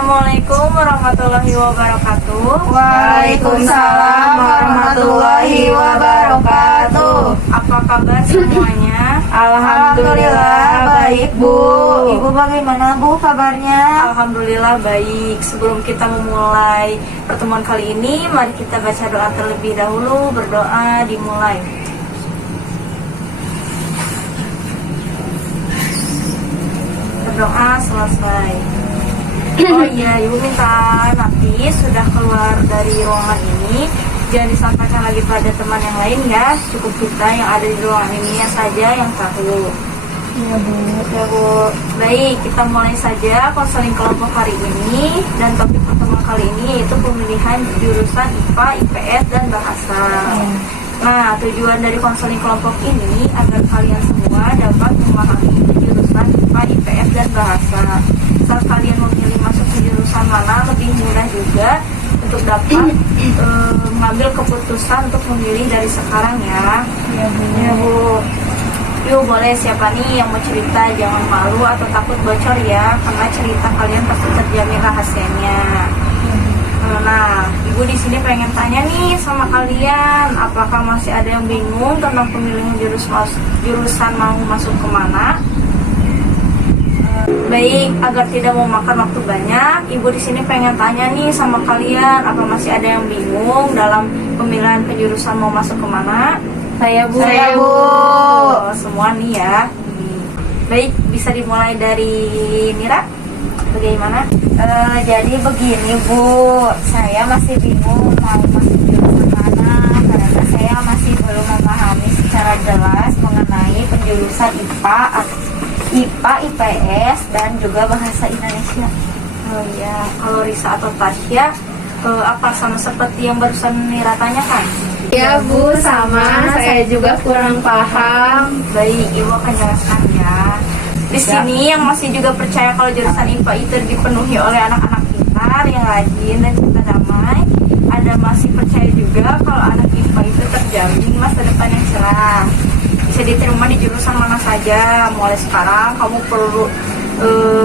Assalamualaikum warahmatullahi wabarakatuh. Waalaikumsalam warahmatullahi wabarakatuh. Apa kabar semuanya? Alhamdulillah baik Bu. Ibu bagaimana Bu kabarnya? Alhamdulillah baik. Sebelum kita memulai pertemuan kali ini, mari kita baca doa terlebih dahulu. Berdoa dimulai. Berdoa selesai. Oh iya, Ibu minta nanti sudah keluar dari ruangan ini jangan disampaikan lagi pada teman yang lain ya. Cukup kita yang ada di ruangan ini saja yang tahu. Iya Bu. Ya Bu. Baik, kita mulai saja konseling kelompok hari ini. Dan topik pertemuan kali ini yaitu pemilihan jurusan IPA, IPS, dan Bahasa. Nah, tujuan dari konseling kelompok ini agar kalian semua dapat memahami jurusan IPA, IPS, dan Bahasa. Saat kalian memilih masuk ke jurusan mana lebih mudah juga untuk dapat mengambil keputusan untuk memilih dari sekarang ya. Iya Bu. Ya Bu. Yuk boleh, siapa nih yang mau cerita? Jangan malu atau takut bocor ya, karena cerita kalian pasti terjamin rahasianya. Nah, Ibu di sini pengen tanya nih sama kalian, apakah masih ada yang bingung tentang pemilihan jurusan mau masuk kemana? Baik, agar tidak memakan waktu banyak, Ibu di sini pengen tanya nih sama kalian, apa masih ada yang bingung dalam pemilihan penjurusan mau masuk kemana? Saya Bu. Oh, semua nih ya. Baik, bisa dimulai dari Mira. Bagaimana? Jadi begini Bu, saya masih bingung mau masuk jurusan mana karena saya masih belum memahami secara jelas mengenai penjurusan IPA, IPS, dan juga Bahasa Indonesia. Oh iya, kalau Risa atau Tasya, apa sama seperti yang barusan Mira tanyakan? Ya Bu, sama. Saya juga kurang paham. Baik, Ibu akan jelaskan ya. Di sini yang masih juga percaya kalau jurusan IPA itu dipenuhi oleh anak-anak pintar yang rajin dan cinta damai. Ada masih percaya juga kalau anak IPA itu terjamin masa depan yang cerah. Bisa diterima di jurusan mana saja. Mulai sekarang kamu perlu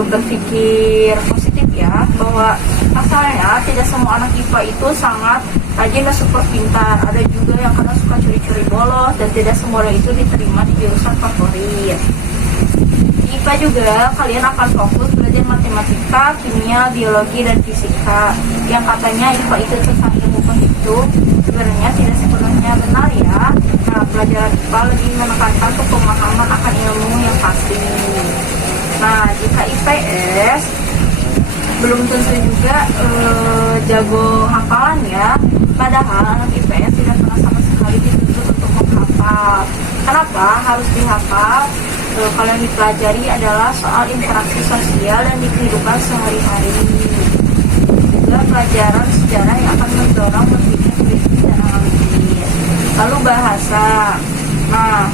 berpikir positif ya, bahwa asalnya tidak semua anak IPA itu sangat rajin dan super pintar. Ada juga yang kadang suka curi-curi bolos dan tidak semua itu diterima di jurusan favorit. Di IPA juga kalian akan fokus belajar matematika, kimia, biologi, dan fisika. Yang katanya IPA itu tentang ilmu penghitung, sebenarnya tidak sepenuhnya benar ya. Nah, pelajaran IPA lebih menekankan ke pemahaman akan ilmu yang pasti. Nah, jika IPS belum tentu juga jago hafalan ya. Padahal anak IPS tidak pernah sama sekali dituntut untuk menghafal. Kenapa harus dihafal? Kalau yang dipelajari adalah soal interaksi sosial dan di kehidupan sehari-hari. Juga pelajaran sejarah yang akan mendorong berpikir kritis dan analitis. Lalu bahasa. Nah,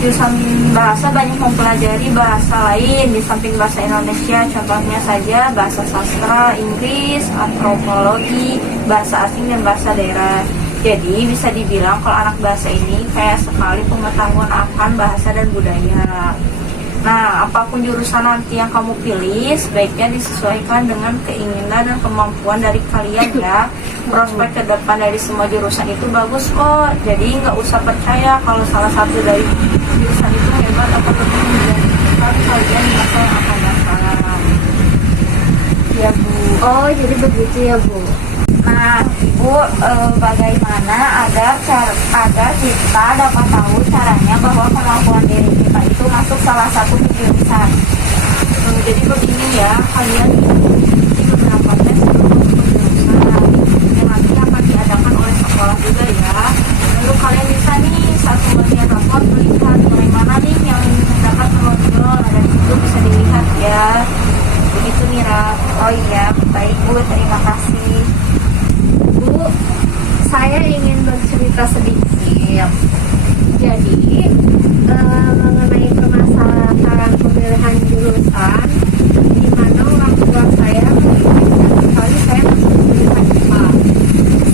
jurusan bahasa banyak mempelajari bahasa lain di samping bahasa Indonesia. Contohnya saja bahasa sastra, Inggris, antropologi, bahasa asing, dan bahasa daerah. Jadi bisa dibilang kalau anak bahasa ini kayak sekali pengetahuan akan bahasa dan budaya. Nah, apapun jurusan nanti yang kamu pilih, sebaiknya disesuaikan dengan keinginan dan kemampuan dari kalian ya. Prospek ke depan dari semua jurusan itu bagus kok. Jadi nggak usah percaya kalau salah satu dari jurusan itu hebat atau lebih menjadikan kalian di masa yang akan datang. Ya Bu. Oh, jadi begitu ya Bu. Nah, Ibu, bagaimana agar kita dapat tahu caranya bahwa kemampuan diri kita itu masuk salah satu jurusan? Jadi begini ya, kalian mengikuti beberapa tes sebelum masuk jurusan yang nanti akan diadakan oleh sekolah juga ya. Lalu kalian bisa nih saat pembagian rapor melihat bagaimana nih yang mendapat menonjol, dan itu bisa dilihat ya. Begitu Mira. Oh iya, baik Bu, terima kasih. Bu, saya ingin bercerita sedikit. Jadi, mengenai permasalahan pemilihan jurusan, di mana orang tua saya sekali saya masuk jurusan IPA.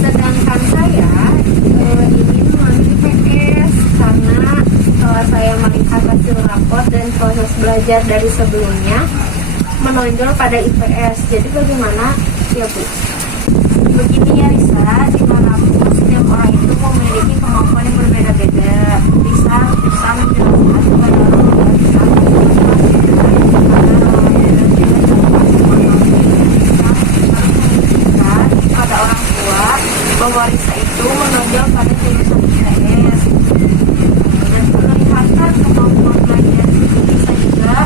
Sedangkan saya ingin mengambil IPS karena setelah saya melihat hasil rapor dan proses belajar dari sebelumnya, menonjol pada IPS. Jadi bagaimana ya Bu? Begini ya Risa, dimanapun setiap orang itu memiliki kemampuan yang berbeda-beda. Risa bisa menjelaskan kepada orang pada orang tua bahwa Risa itu menonjol pada jurusan IPS dan memperlihatkan kemampuan belajar Risa juga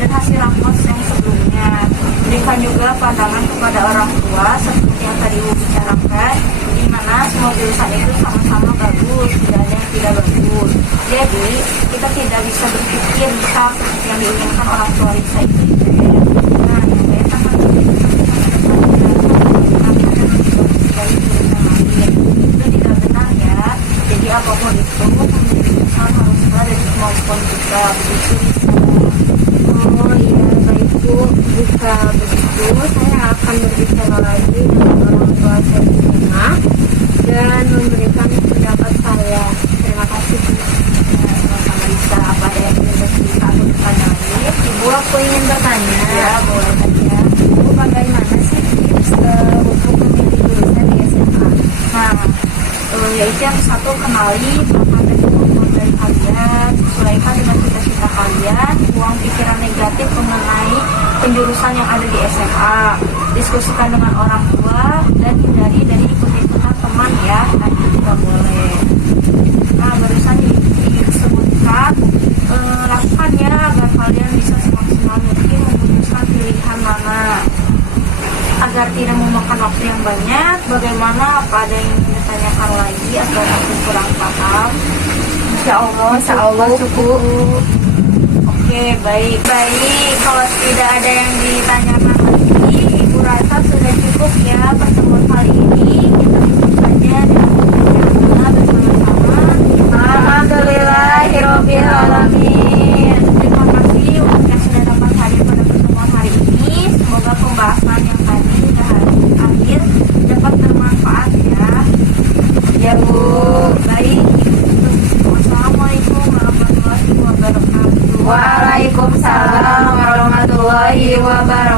dan hasil rapor yang sebelumnya. Berikan juga pandangan kepada orang tua seperti yang tadi Ibu bicarakan, di mana semua jurusan itu sama-sama bagus, tidak ada yang tidak bagus. Jadi kita tidak bisa berpikir bisa seperti yang diinginkan orang tua Risa itu. Nah, yang saya akan dari jurusan lain itu tidak benar ya. Jadi apapun itu menjadi jurusan haruslah dari kemampuan kita. Begitu Risa. Oh iya, baik Bu. Jika begitu, saya akan berbicara lagi dengan orang tua saya di rumah dan memberikan pendapat saya. Terima kasih Bu. Ya, sama-sama Risa. Apa ada yang ingin bercerita atau bertanya lagi? Ibu, aku ingin bertanya. Ya, boleh saja. Bu, bagaimana sih tips untuk memilih jurusan di SMA? Nah, yaitu yang satu, kenali berbagai kemampuan dari kalian, sesuaikan dengan cita-cita kalian, buang pikiran negatif mengenai penjurusan yang ada di SMA, diskusikan dengan orang tua, dan hindari dari ikut-ikutan teman ya, nah itu tidak boleh. Nah, barusan disebutkan, lakukannya agar kalian bisa semaksimal mungkin memutuskan pilihan mana agar tidak memakan waktu yang banyak. Bagaimana, apa ada yang ingin ditanyakan lagi atau masih kurang paham? Insya Allah cukup. Oke, baik. Kalau tidak ada yang ditanyakan lagi, Ibu rasa sudah cukup ya pertemuan kali ini. Kita tutup saja dengan bersama-sama. Alhamdulillahirobbil alamin. Terima kasih untuk yang sudah dapat hadir pada pertemuan hari ini. Semoga pembahasan yang tadi hingga akhir dapat bermanfaat ya. Ya Bu. Baik, wassalamualaikum warahmatullahi wabarakatuh. Waalaikumsalam warahmatullahi wabarakatuh.